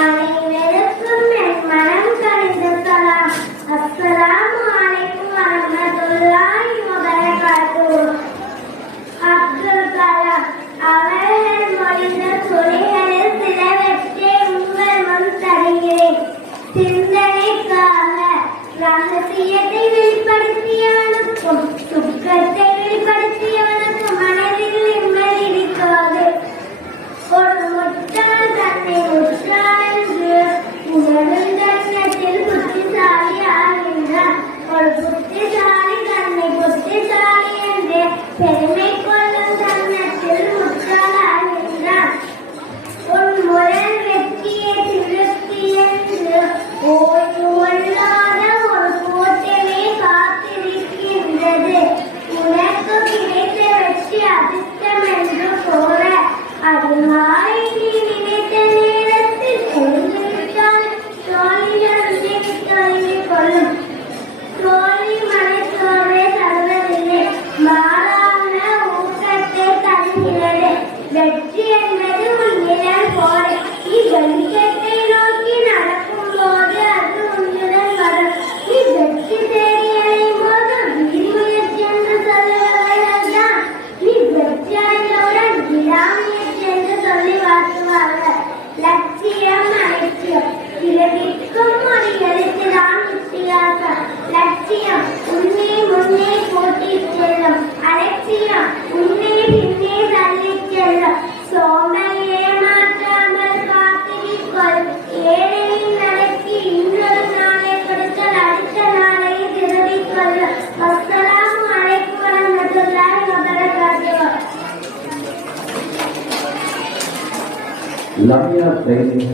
அனைவருக்கும் என் மனம் கனிந்த சலாம். அஸ்ஸலாமு அலைக்கும் வரஹ்மத்துல்லாஹி வபரகாத்துஹு. அப்துல் கலாம் அவர்கள் மொழிந்த சொற்களில் சிலவற்றை உங்கள் முன் தருகிறேன். சிந்தனைக்காக ரகசியத்தை வெளிப்படுத்தியவனுக்கும் துக்கத்தை வெளிப்படுத்தியவனுக்கும் மனதில் நிம்மதி இருக்காது. ஒரு முட்டாள் தன்னை முட்டாள் என்று உணரும் தருணத்தில் புத்திசாலி ஆகின்றான். ஒரு புத்திசாலி தன்னை புத்திசாலி என்று பெருமை கொள்ளும் தருணத்தில் முட்டாள் ஆகின்றான். உன் முரண் வெற்றியை திருப்தி என்று ஓய்வு கொள்ளாத ஒரு கோட்டையை காத்திருக்கின்றது. உனக்கு கிடைத்த வெற்றி அதிர்ஷ்டம் என்று கூற அதிகாலை நீ நினைத்த நேரத்தில் எழுந்துவிட்டால் தோல்வியிலிருந்து தழுவிக் கொள்ளும். தோல்வி மனச்சோர்வை தருவதில்லை, மாறான ஊக்கத்தை தருகிறது. வெற்றி என்பது உன் நிழல் போல. நீ வெளிச்சத்தை நோக்கி நடக்கும் போது அது உன்னுடன் வரும். நீ வெற்றி தேடி அடையும் போது விதிமுயற்சி என்று சொல்லுவார்கள். நீ வெற்றி அடைந்தவுடன் விடாமுயற்சி என்று சொல்லி வாழ்த்துவார்கள். லட்சியம் அலட்சியம் இரவிற்கும் ஒரு எழுத்துதான் வித்தியாசம். லட்சியம் உன்னை முன்னே கூட்டிச் செல்லும், அலட்சியம் உன்னை பின்னே தள்ளிச் செல்லும். சோம்பல் ஏமாற்றாமல் காத்திருக்கொள். ஏழையின் நடத்தி இன்னொரு நாளை கொடுத்தால் அடுத்த நாளை திருடிக் கொள்ளும். அஸ்ஸலாமு அலைக்கும் வரஹ்மத்துல்லாஹி வபரகாத்துஹு. Lamia training